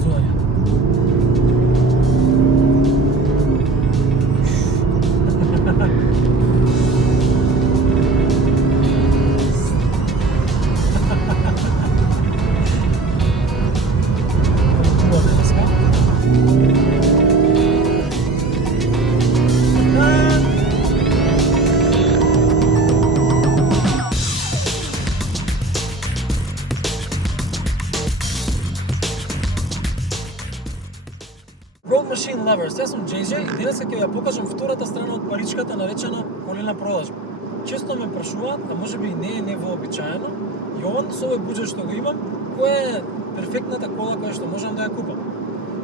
врзување. Road Machine Lovers, јас сум JJ и денеска ќе ја покажам втората страна од паричката наречена колена продажба. Често ме прашуваат, а може би и не е невообичаено, Јован, со овој буџет што го имам, која е перфектната кола која што можам да ја купам?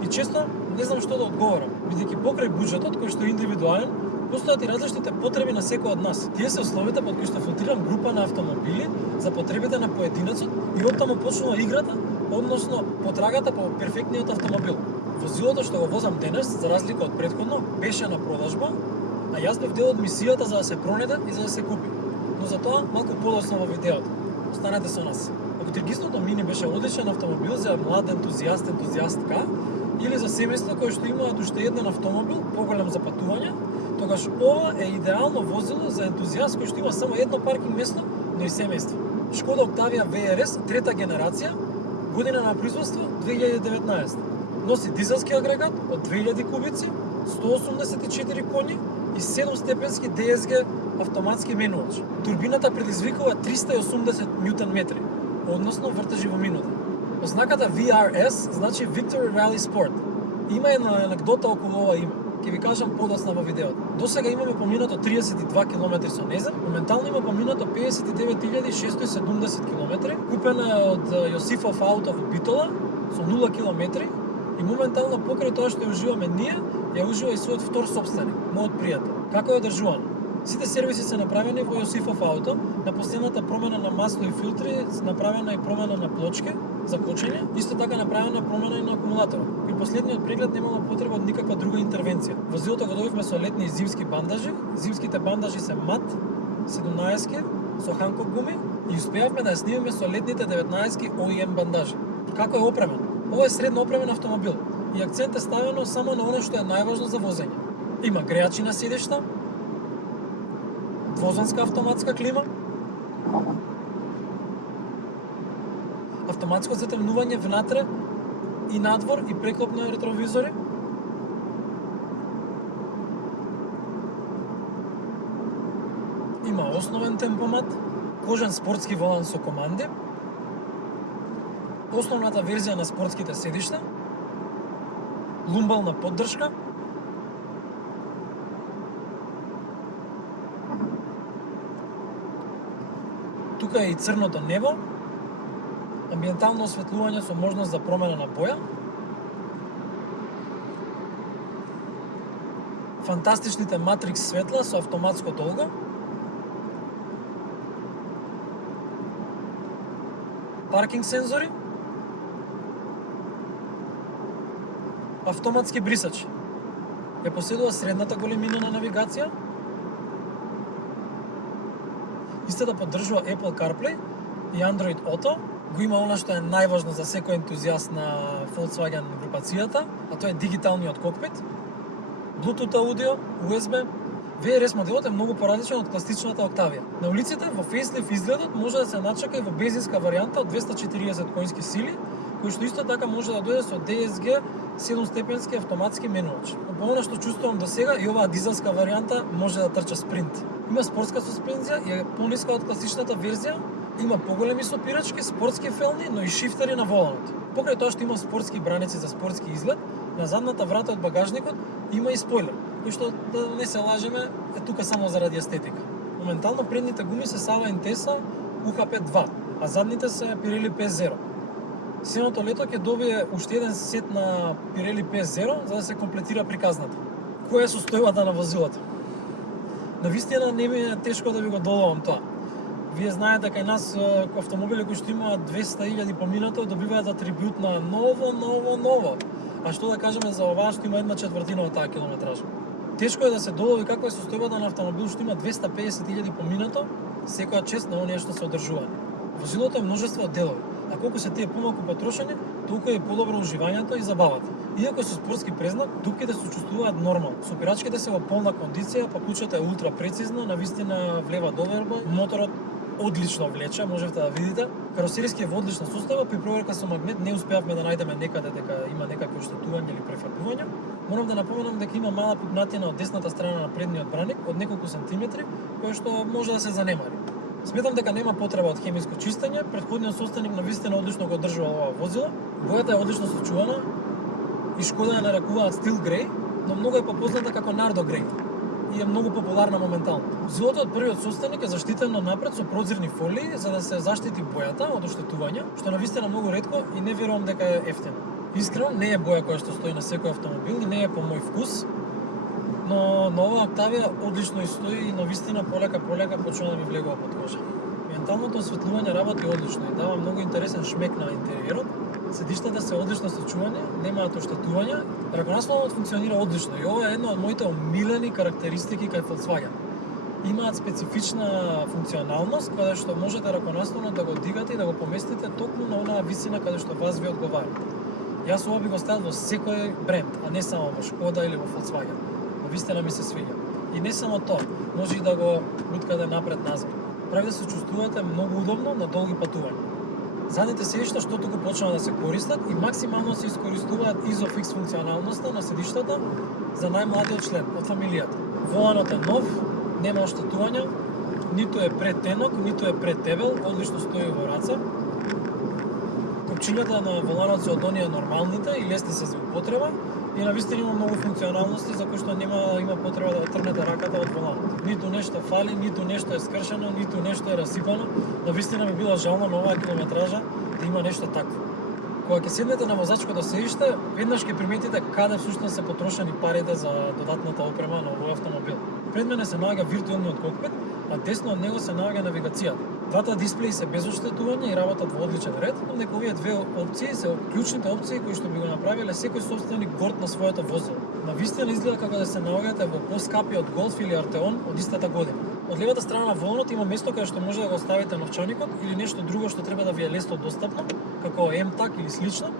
И често не знам што да одговорам, бидејќи покрај буџетот кој што е индивидуален, постојат и различните потреби на секој од нас. Тие се условите под кои што филтрирам група на автомобили за потребите на поединецот и оттаму почнува играта, односно потрагата по перфектниот автомобил. Возилото што го возам денес, за разлика од претходно, беше на продажба, а јас бев дел од мисијата за да се пронеде и за да се купи. Но за тоа малку подоцна во видеото. Останете со нас. Ако тригисното мини беше одличен автомобил за млад ентузијаст, ентузијастка, или за семејство кои што имаат уште еден автомобил, поголем за патување, тогаш ова е идеално возило за ентузијаст кој што има само едно паркинг место, но и семејство. Шкода Октавија VRS, трета генерација, година на производство 2019. Носи дизелски агрегат од 2000 кубици, 184 коњи и 7-степенски DSG автоматски менувач. Турбината предизвикува 380 Нм, односно вртежи во минута. Ознаката VRS значи Victory Rally Sport. Има една анекдота околу ова име. Ќе ви кажам подоцна во видеото. Досега имаме поминато 32 км со незем, моментално има поминато 59.670 км, купена е од Јосифов Ауто во Битола со 0 км и моментално покрај тоа што ја уживаме ние, ја ужива и својот втор сопственик, мојот пријател. Како е одржувано? Сите сервиси се направени во Јосифов Ауто, на последната промена на масло и филтри, направена и промена на плочки за кочење, исто така направена промена и на акумулатор. При последниот преглед немало потреба од никаква друга интервенција. Возилото го добивме со летни и зимски бандажи. Зимските бандажи се мат 17 со Ханкок гуми и успеавме да ја снимиме со летните 19 OEM бандажи. Како е опремен? Ова е средно опремен автомобил и акцент е ставено само на оно што е најважно за возење. Има грејачи на седишта, двозонска автоматска клима, автоматско затемнување внатре и надвор и преклопни ретровизори, има основен темпомат, кожен спортски волан со команди, основната верзија на спортските седишта, лумбална поддршка, тука е и црното небо, амбиентално осветлување со можност за промена на боја, фантастичните матрикс светла со автоматско долго, паркинг сензори, автоматски брисачи. Ја поседува средната големина на навигација. Истата поддржува Apple CarPlay и Android Auto. Го има она што е најважно за секој ентузијаст на Volkswagen групацијата, а тоа е дигиталниот кокпит, Bluetooth аудио, USB. VRS моделот е многу поразличен од класичната Октавија. На улиците во фейслифт изгледот може да се начака и во бензинска варијанта од 240 конски сили, кој што исто така може да дојде со DSG 7-степенски автоматски менувач. По она што чувствувам до сега, и оваа дизелска варијанта може да трча спринт. Има спортска суспензија и е пониска од класичната верзија, има поголеми сопирачки, спортски фелни, но и шифтери на воланот. Покрај тоа што има спортски браници за спортски изглед, на задната врата од багажникот има и спойлер, кој што, да не се лажеме, е тука само заради естетика. Моментално предните гуми се Sava Intesa UHP2, а задните се Pirelli P0. Сеното лето ќе добие уште еден сет на Pirelli P0 за да се комплетира приказната. Која е состојбата на возилото? Навистина не ми е тешко да ви го доловам тоа. Вие знаете кај нас автомобили кои што имаат 200.000 поминато добиваат атрибут на ново. А што да кажеме за оваа што има 1/4 од таа километража? Тешко е да се долови каква е состојбата на автомобил што има 250.000 поминато, секоја чест на оние што се одржуваат. Возилото е множество од делови. а колку се тие помалку потрошени, толку е подобро уживањето и забавата. Иако со спортски презнак, дупките се чувствуваат нормално. Сопирачките се во полна кондиција, па кучата е ултра прецизна, навистина влева доверба, моторот одлично влече, можете да видите. Каросериски е во одлична состава, при проверка со магнет не успеавме да најдеме некаде дека има некакво оштетување или префарбување. Морам да напоменам дека има мала пукнатина од десната страна на предниот браник од неколку сантиметри, која што може да се занемари. Сметам дека нема потреба од хемиско чистење, претходниот собственик навистина одлично го одржува ова возило. Бојата е одлично сочувана и Шкода ја нарекуваат Steel Grey, но многу е попозната како Nardo Grey и е многу популарна моментално. Возилото од првиот собственик е заштитено напред со прозирни фолии за да се заштити бојата од оштетување, што навистина многу ретко и не верувам дека е ефтино. Искрено, не е боја која што стои на секој автомобил и не е по мој вкус, но на ова Октавија одлично и стои и навистина полека почнува да ми влегува под кожа. Менталното осветлување работи одлично и дава многу интересен шмек на интериерот. Седиштата се одлично сочувани, немаат оштетувања, раконаслонот функционира одлично и ова е една од моите омилени карактеристики кај Volkswagen. Имаат специфична функционалност каде што можете раконаслонот да го дигате и да го поместите токму на онаа висина каде што вас ви одговара. Јас ова би го ставил во секој бренд, а не само во Шкода или во Volkswagen. Навистина ми се свиѓа. И не само тоа, може и да го буткате напред-назад. Прави да се чувствувате многу удобно на долги патувања. Задните седишта што туку почнаа да се користат и максимално се искористуваат изофикс функционалноста на седиштата за најмладиот член од фамилијата. Воланот е нов, нема оштетувања, ниту е претенок, ниту е претебел, одлично стои во раце. Копчињата на воланот се од оние нормалните и лесни се за употреба и навистина има многу функционалности за кои што има потреба да трнете раката од воланот. Ниту нешто фали, ниту нешто е скршено, ниту нешто е расипано. Навистина би било жално на оваа километража да има нешто такво. Кога ќе седнете на возачкото седиште, веднаш ќе приметите каде всушност се потрошени парите за додатната опрема на овој автомобил. Пред мене се наоѓа виртуелниот кокпит, а десно од него се наоѓа навигацијата. Двата дисплеи се без оштетување и работат во одличен ред, но дека овие две опции се клучните опции кои што би го направиле секој собственик горд на своето возило. Навистина изгледа како да се наоѓате во поскапиот Golf или Артеон од истата година. Од левата страна на воланот има место каде што може да го оставите новчаникот или нешто друго што треба да ви е лесно достапно, како МТАК или слично.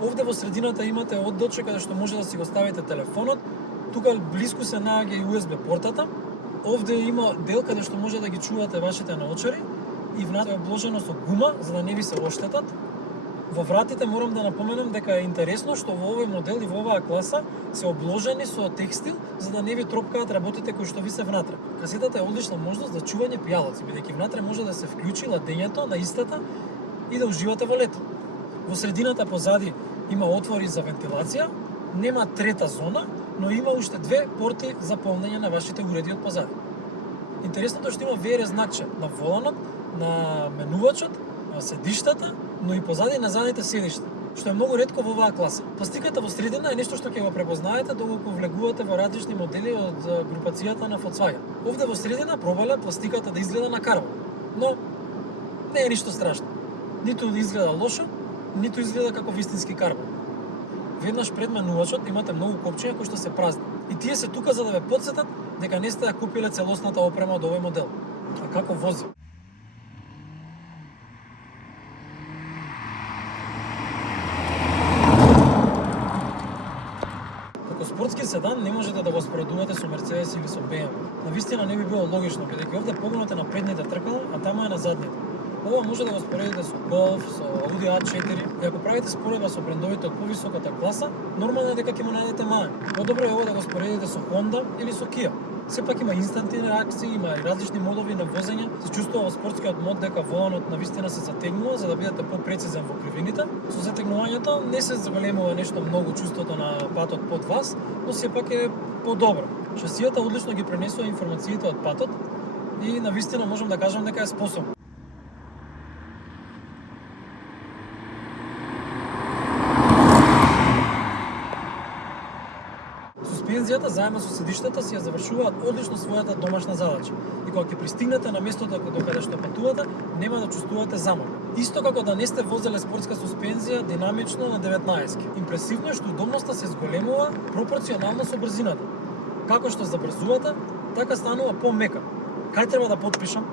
Овде во средината имате оддоче каде што може да си го ставите телефонот. Тука блиску се наоѓа и USB портата. Овде има дел каде што може да ги чувате вашите наочари и внатре е обложено со гума за да не ви се оштетат. Во вратите морам да напоменам дека е интересно што во овој модел и во оваа класа се обложени со текстил за да не ви тропкаат работите кои што ви се внатре. Касетата е одлична можност за чување пијалаци, бидејќи внатре може да се вклучи ладењето на истата и да уживате во лето. Во средината позади има отвори за вентилација, нема трета зона, но има уште две порти за полнење на вашите уреди од позади. Интересното е што има VR знакче на воланот, на менувачот, на седиштата, но и позади на задните седишта, што е многу ретко во оваа класа. Пластиката во средина е нешто што ќе го препознаете доколку влегувате во различни модели од групацијата на Volkswagen. Овде во средина пробале пластиката да изгледа на карбон, но не е ништо страшно. Ниту изгледа лошо, ниту изгледа како вистински карбон. Веднаш пред менувачот имате многу копчиња кои што се празни. И тие се тука за да ве потсетат дека не сте ја купиле целосната опрема од овој модел. А како вози? Како спортски седан не можете да го споредувате со Mercedes или со BMW. Навистина не би било логично, бидејќи овде погонот е на предните тркала, а тама е на задните. Ова може да го споредите со Golf, со Audi A4 и ако правите споредба со брендовите од повисоката класа, нормално е дека ќе му најдете мај. Подобро е ова да го споредите со Honda или со Kia. Сепак има инстантни реакции, има и различни модови на возење. Се чувствува во спортскиот мод дека воланот навистина се затегнува за да бидете попрецизен во кривините. Со затегнувањето не се зголемува нешто многу чувството на патот под вас, но сепак е подобро. Шасијата одлично ги пренесува информациите од патот и навистина можам да кажам дека е способна. Суспензијата заедно со седиштата си ја завршуваат одлично својата домашна задача. И кога ќе пристигнете на местото до каде што патувате, нема да чувствувате замор. Исто како да не сте возеле спортска суспензија динамично на 19-ки. Импресивно е што удобноста се зголемува пропорционално со брзината. Како што забрзувате, така станува помека. Кај треба да потпишам?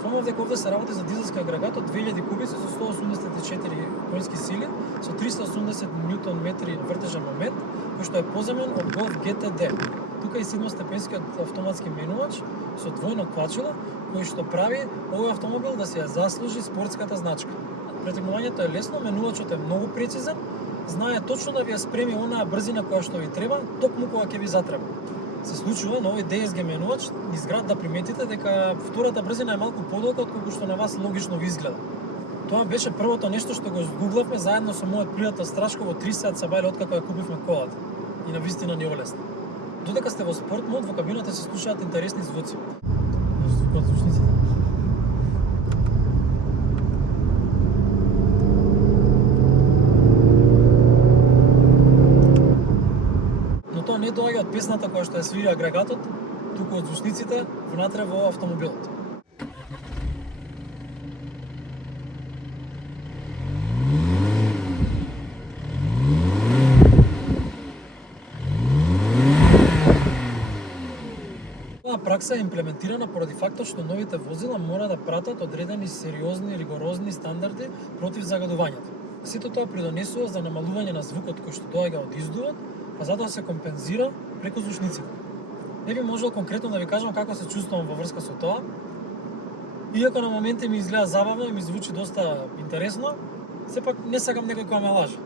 Спомнав дека овде се работи за дизелски агрегат од 2000 кубици со 184 конски сили, со 380 ньютон метри вртежен момент, кој што е поземен од Golf GTD. Тука е 7-степенскиот автоматски менувач со двојно квачило, кој што прави овој автомобил да се ја заслужи спортската значка. Претегнувањето е лесно, менувачот е многу прецизен, знае точно да ви ја спреми онаа брзина која што ви треба, токму кога ќе ви затреба. Се случува на овој DSG менувач низ град да приметите дека втората брзина е малку подолга отколку што на вас логично ви изгледа. Тоа беше првото нешто што го гуглавме заедно со мојот пријател Страшко во 3 сат сабајле откако ја купивме колата. И навистина не олесна. Додека сте во спорт мод, во кабината се слушаат интересни звуци. Звукот звучниците. Но тоа не доаѓа од песната која што ја свири агрегатот, туку од звучниците внатре во автомобилот. Пракса е имплементирана поради фактот што новите возила мора да пратат одредени сериозни, ригорозни стандарди против загадувањето. Сето тоа придонесува за намалување на звукот кој што доаѓа од издувот, па затоа се компензира преку звучниците. Не би можел конкретно да ви кажам како се чувствувам во врска со тоа, иако на моменти ми изгледа забавно и ми звучи доста интересно, сепак не сакам некој кој ме лаже.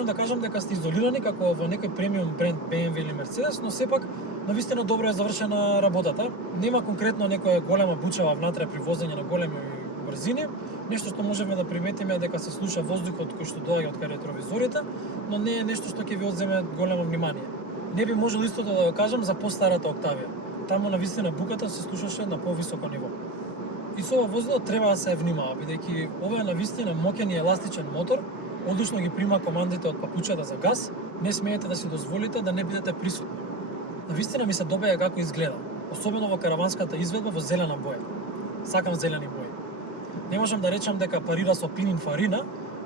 Да кажам дека сте изолирани како во некој премиум бренд BMW или Mercedes, но сепак навистина добро е завршена работата. Нема конкретно некоја голема бучава внатре при возење на големи брзини. Нешто што можеме да приметиме е дека се слуша воздухот кој што доаѓа од кај ретровизорите, но не е нешто што ќе ви одземе големо внимание. Не би можел истото да го кажам за постарата Octavia. Таму навистина буката се слушаше на повисоко ниво. И со ова возило треба да се внимава, бидејќи ова е навистина моќен и еластичен мотор, одлично ги прима командите од папучата за газ, не смеете да си дозволите да не бидете присутни. Навистина ми се добија како изгледа, особено во караванската изведба во зелена боја. Сакам зелени бои. Не можам да речам дека парира со Pininfarina,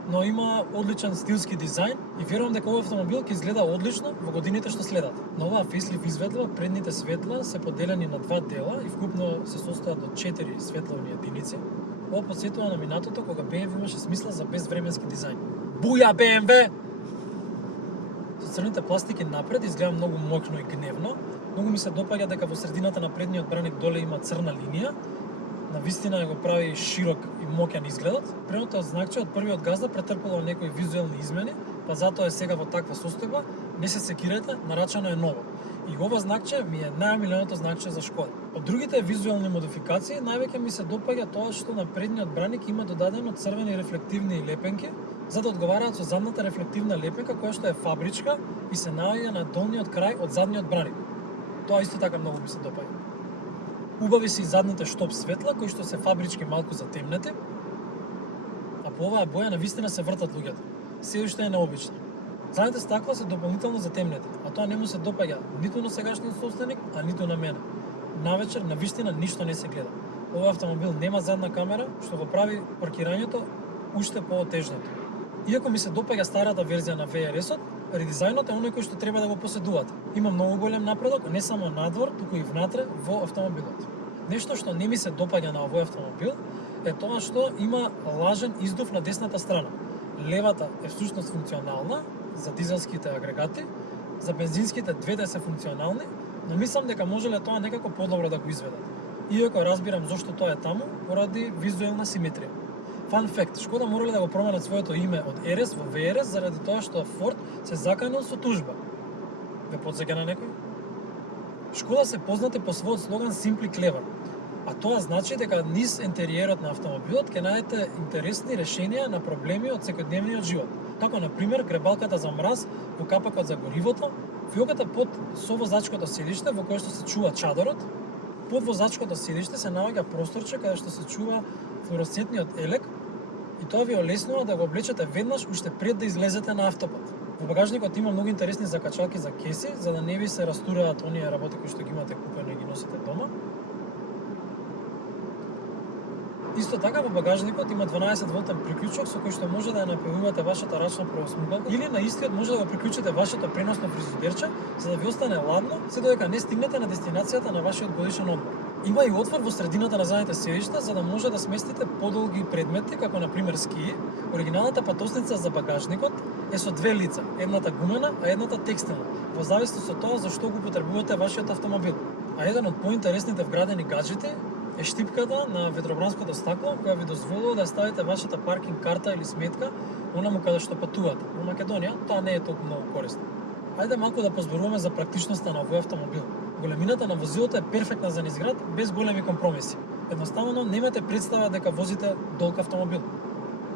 но има одличен стилски дизајн и верувам дека овој автомобил ќе изгледа одлично во годините што следат. На оваа фейслифт изведба предните светла се поделени на два дела и вкупно се состојат од 4 светловни единици. Ова потсетува на минатото кога BMW имаше смисла за безвременски дизајн. Буја BMW! Со црните пластики напред изгледа многу моќно и гневно. Многу ми се допаѓа дека во средината на предниот браник доле има црна линија. Навистина го прави широк и моќен изгледот. Предното знакче од првиот газда претрпело некои визуелни измени, па затоа е сега во таква состојба. Не се секирете, нарачано е ново. И ова знакче ми е најомиленото знакче за Шкода. Од другите визуелни модификации највеќе ми се допаѓа тоа што на предниот браник има додадено црвени рефлективни лепенки, за да одговараат со задната рефлективна лепенка која што е фабричка и се наоѓа на долниот крај од задниот браник. Тоа исто така многу ми се допаѓа. Убави се и задните штоп светла кои што се фабрички малку затемнети, а по оваа боја навистина се вртат луѓето. Се уште е необично. Задните стакла се дополнително затемнети, а тоа не му се допаѓа ниту на сегашниот собственик, а ниту на мене. Навечер навистина ништо не се гледа. Овој автомобил нема задна камера, што го прави паркирањето уште поотежнато. Иако ми се допаѓа старата верзија на VRS-от, редизајнот е оној кој што треба да го поседувате. Има многу голем напредок, не само надвор, туку и внатре во автомобилот. Нешто што не ми се допаѓа на овој автомобил е тоа што има лажен издув на десната страна. Левата е всушност функционална за дизелските агрегати, за бензинските двете се функционални, но мислам дека можеле тоа некако подобро да го изведат. Иако разбирам зошто тоа е таму, поради визуелна симетрија. Fun fact, Шкода морале да го променат своето име од RS во VRS заради тоа што Форд се заканил со тужба. Ве потсеќа на некој? Шкода се познати по својот слоган Simply Clever, а тоа значи дека низ интериерот на автомобилот ќе најдете интересни решенија на проблеми од секојдневниот живот. Како на пример гребалката за мраз во капакот за горивото, фиоката под совозачкото седиште во кое што се чува чадорот. Под возачкото седиште се наоѓа просторче каде што се чува флуоресцентниот елек и тоа ви олеснува да го облечете веднаш уште пред да излезете на автопат. Во багажникот има многу интересни закачалки за кеси, за да не ви се растураат оние работи кои што ги имате купени и ги носите дома. Исто така во багажникот има 12 волтен приклучок со кој што може да ја напојувате вашата рачна правосмугалка или на истиот може да го приклучите вашето преносно фризидерче за да ви остане ладно се додека не стигнете на дестинацијата на вашиот годишен одмор. Има и отвор во средината на задните седишта за да може да сместите подолги предмети како на пример скии. Оригиналната патосница за багажникот е со две лица, едната гумена, а едната текстилна, во зависност од тоа за што го потребувате вашиот автомобил. А еден од поинтересните вградени гаджети е штипката на ветробранското стакло која ви дозволува да ставите вашата паркинг карта или сметка онаму каде што патувате. Во Македонија тоа не е толку многу корисно. Ајде малку да позборуваме за практичноста на овој автомобил. Големината на возилото е перфектна за низ град без големи компромиси. Едноставно немате представа дека возите долг автомобил.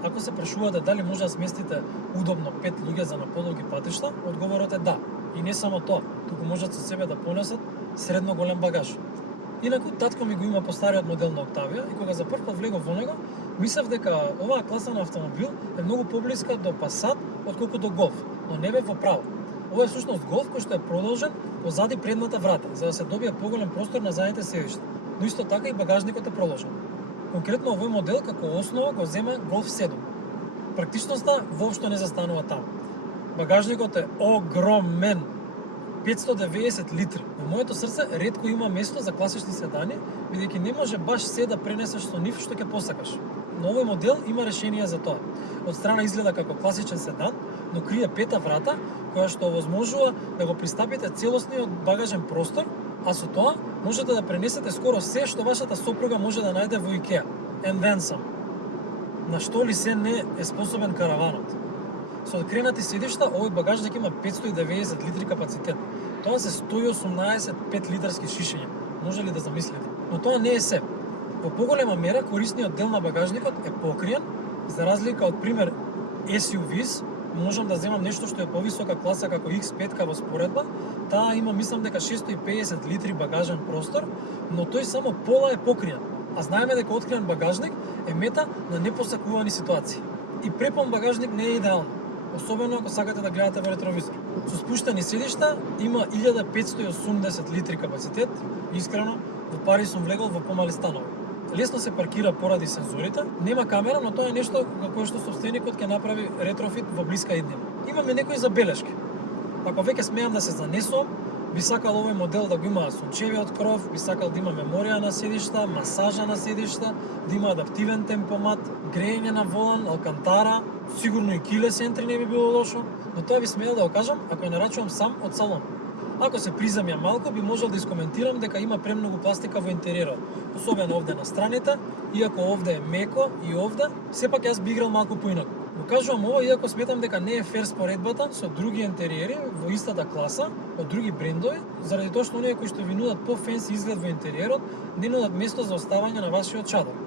Ако се прашувате дали може да сместите удобно 5 луѓе за на подолги патишта, одговорот е да. И не само тоа, туку можат со себе да понесат средно голем багаж. Инаку татко ми го има постариот модел на Октавија и кога за прв пат влегов во него, мислев дека оваа класа на автомобил е многу поблиска до Passat отколку до Golf, но не бев во право. Ова е всушност Golf кој што е продолжен позади предната врата, за да се добие поголем простор на задните седишта. Но исто така и багажникот е продолжен. Конкретно овој модел како основа го зема Golf 7. Практичноста воопшто не застанува таму. Багажникот е огромен, 590 литри. Во моето срце ретко има место за класични седани, бидејќи не може баш се да пренесеш со нив што ќе посакаш. Но овој модел има решение за тоа. Од страна изгледа како класичен седан, но крие пета врата која што овозможува да го пристапите целосниот багажен простор, а со тоа можете да пренесете скоро се што вашата сопруга може да најде во IKEA. And then some. На што ли се не е способен караванот? Со откренати седишта, овој багажник има 590 литри капацитет. Тоа се 118 5-литарски шишења. Може ли да замислите? Но тоа не е се. Во поголема мера корисниот дел на багажникот е покриен, за разлика од пример SUVs, можам да земам нешто што е повисока класа како X5 во споредба, таа има мислам дека 650 литри багажен простор, но тој само пола е покриен. А знаеме дека откриен багажник е мета на непосакувани ситуации. И препон багажник не е идеално, особено ако сакате да гледате во ретровизор. Со спуштени седишта има 1580 литри капацитет. Искрено, во пари сум влегол во помали станови. Лесно се паркира поради сензорите, нема камера, но тоа е нешто за кое што собственикот ќе направи ретрофит во блиска иднина. Имаме некои забелешки. Ако веќе смеам да се занесувам, би сакал овој модел да го има сончевиот кров, би сакал да има меморија на седишта, масажа на седишта, да има адаптивен темпомат, грејење на волан, алкантара, сигурно и keyless entry не би било лошо, но тоа би смеел да го кажам ако ја нарачувам сам од салон. Ако се приземја малку, би можел да искоментирам дека има премногу пластика во интериерот, особено овде на страните, иако овде е меко и овде, сепак јас би играл малку поинаку. Го кажувам ова иако сметам дека не е фер споредбата со други интериери во истата класа од други брендови, заради тоа што оние кои што ви нудат по-фенси изглед во интериерот, не нудат место за оставање на вашиот чадор.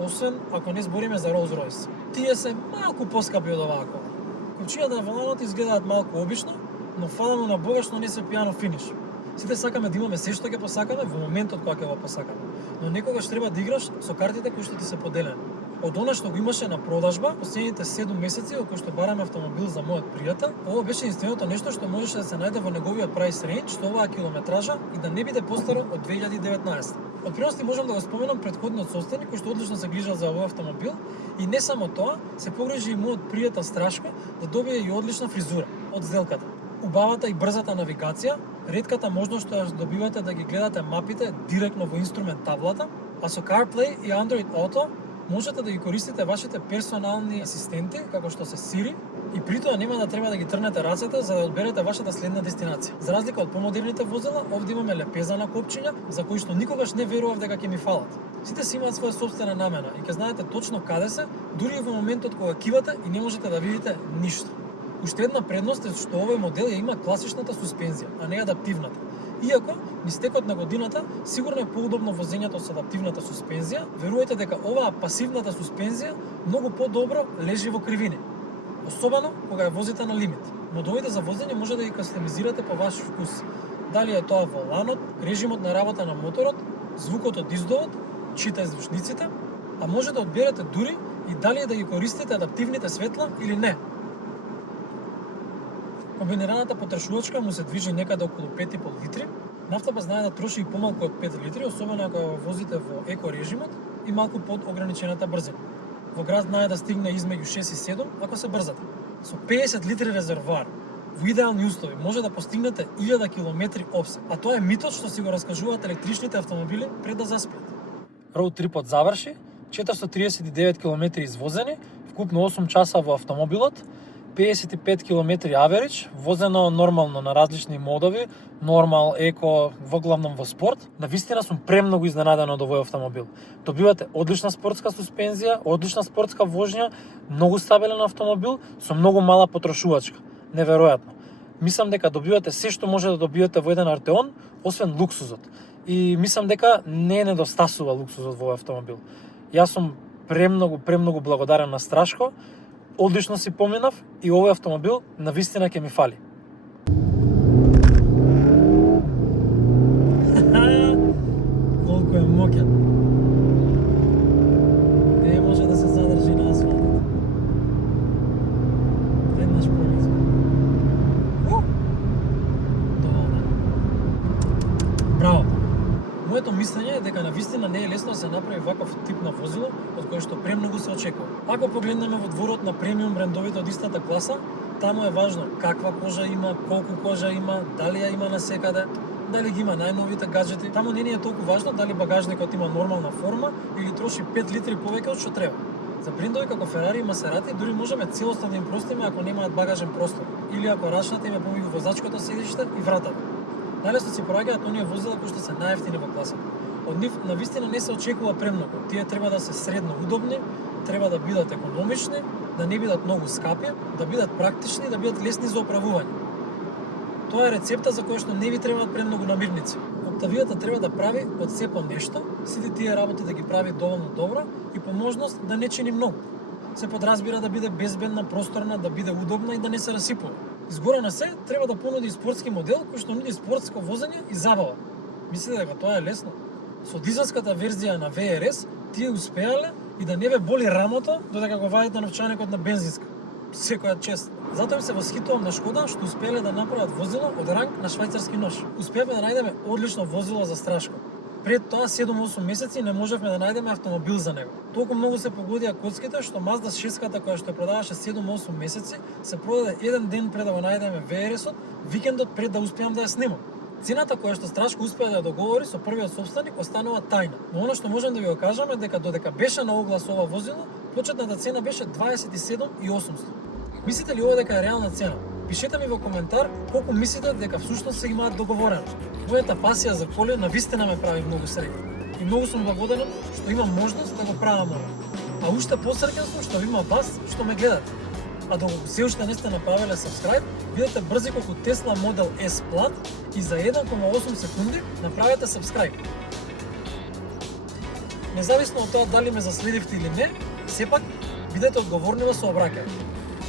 Освен ако не збориме за Rolls-Royce. Тие се малку поскапи од оваа кола. Копчињата на воланот изгледаат малку обично, но фала му на Бога што не се пиано финиш. Сите сакаме да имаме се што ќе посакаме во моментот кога ќе го посакаме, но некогаш треба да играш со картите кои што ти се поделени. Од она што го имаше на продажба последните 7 месеци во кои што бараме автомобил за мојот пријател, ова беше единственото нешто што можеше да се најде во неговиот прайс рейндж, што оваа километража и да не биде постаро од 2019. Од приности можам да го споменам претходниот собственик кој што одлично се грижал за овој автомобил и не само тоа, се погрижи и мојот пријател Страшко да добие и одлична фризура од сделката. Убавата и брзата навигација, ретката можност што ја добивате да ги гледате мапите директно во инструмент таблата, а со CarPlay и Android Auto можете да ги користите вашите персонални асистенти, како што се Siri, и при тоа нема да треба да ги трнете рацете за да одберете вашата следна дестинација. За разлика од помодерните возила, овде имаме лепеза на копчиња, за кои што никогаш не верував дека ќе ми фалат. Сите си имаат своја собствена намена и ќе знаете точно каде се, дури и во моментот кога кивате и не можете да видите ништо. Уште една предност е што овој модел ја има класичната суспензија, а не адаптивната. Иако, низ текот на годината, сигурно е поудобно возењето со адаптивната суспензија, верувајте дека оваа пасивната суспензија многу подобро лежи во кривини. Особено кога ја возите на лимит. Модовите за возење може да ги кастомизирате по ваш вкус. Дали е тоа воланот, режимот на работа на моторот, звукот од издовот, читај звучниците, а може да одберете дури и дали да ги користите адаптивните светла или не. Комбинираната потрошувачка му се движи некаде околу 5,5 литри. Нафтапа знае да троши и помалку од 5 литри, особено ако ја возите во еко режимот, и малку под ограничената брзина. Во град знае да стигне измеѓу 6 и 7 ако се брзате. Со 50 литри резервоар во идеални услови може да постигнете 1000 км опсег, а тоа е митот што си го раскажуваат електричните автомобили пред да заспиат. Роуд трипот заврши, 439 км извозени, вкупно 8 часа во автомобилот, 55 км average, возено нормално на различни модови, нормал, еко, во главном во спорт. Навистина сум премногу изненаден од овој автомобил. Добивате одлична спортска суспензија, одлична спортска вожња, многу стабилен автомобил со многу мала потрошувачка. Неверојатно. Мислам дека добивате се што може да добиете во еден Артеон, освен луксузот. И мислам дека не недостасува луксузот во овој автомобил. Јас сум премногу благодарен на Страшко. Одлично си поминав и овој автомобил навистина ќе ми фали. Колку е моќен. Не може да се задржи на асфалтот. Веднаш пролиза. Доволна. Браво. Моето мислење е дека навистина не е лесно да се направи ваков тип на возило од кое што премногу се очекува. Ако погледнеме во дворот на премиум брендовите од истата класа, таму е важно каква кожа има, колку кожа има, дали ја има насекаде, дали ги има најновите гаджети. Таму не ни е толку важно дали багажникот има нормална форма или троши 5 литри повеќе од што треба. За брендови како Ферари и Масерати дури можеме целосно да им простиме ако немаат багажен простор или ако рачната им е помеѓу возачкото седиште и вратата. Најлесно си проаѓаат оние возила кои што се најевтини во класата. Од нив навистина не се очекува премногу. Тие треба да се средно удобни, треба да бидат економични, да не бидат многу скапи, да бидат практични, да бидат лесни за управување. Тоа е рецепта за која што не ви требаат премногу намирници. Октавијата треба да прави од се по нешто, сите тие работи да ги прави доволно добро и по можност да не чини многу. Се подразбира да биде безбедна, просторна, да биде удобна и да не се расипува. Изгоре на се, треба да понуди спортски модел кој што нуди спортско возење и забава. Мислите дека тоа е лесно? Со дизелската верзија на VRS тие успеале и да не ве боли рамото додека го вадите новчаникот на бензинска. Секоја чест. Затоа им се восхитувам на Шкода што успеале да направат возило од ранг на швајцарски нож. Успеавме да најдеме одлично возило за Страшко. Пред тоа 7-8 месеци не можевме да најдеме автомобил за него. Толку многу се погодија коцките што Mazda 6-ката која што продаваше 7-8 месеци се продаде еден ден пред да го најдеме VRS-от, викендот пред да успеам да ја снимам. Цената која што Страшко успеа да ја договори со првиот сопственик останува тајна. Но она што можам да ви го кажам е дека додека беше на оглас ова возило, почетната цена беше 27.800. Мислите ли ова дека е реална цена? Пишете ми во коментар колку мислите дека всушност се имаат договорено. Мојата пасија за коли навистина ме прави многу среќен. И многу сум благодарен што имам можност да го правам ова. А уште посреќен сум што има вас што ме гледате. А доколку се уште не сте направиле subscribe, бидете брзи колку Tesla Model S Plaid и за 1,8 секунди направете subscribe. Независно од тоа дали ме заследивте или не, сепак бидете одговорни во сообраќај.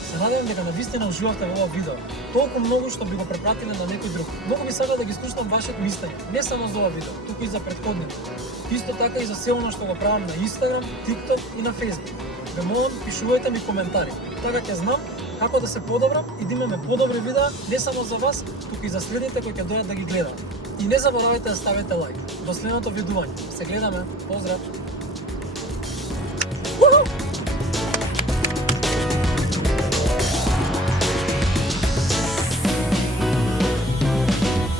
Се надевам дека навистина уживавте во ова видео. Толку многу што би го препратиле на некој друг. Многу би сакал да ги слушнам вашите мислења, не само за ова видео, туку и за претходните. Исто така и за се она што го правам на Instagram, TikTok и на Facebook. Ве молам, пишувајте ми коментари. Така ќе знам како да се подобрам и да имаме подобри видеа не само за вас, туку и за следните кои ќе дојдат да ги гледаат. И не заборавајте да ставите лайк. До следното видување. Се гледаме. Поздрав!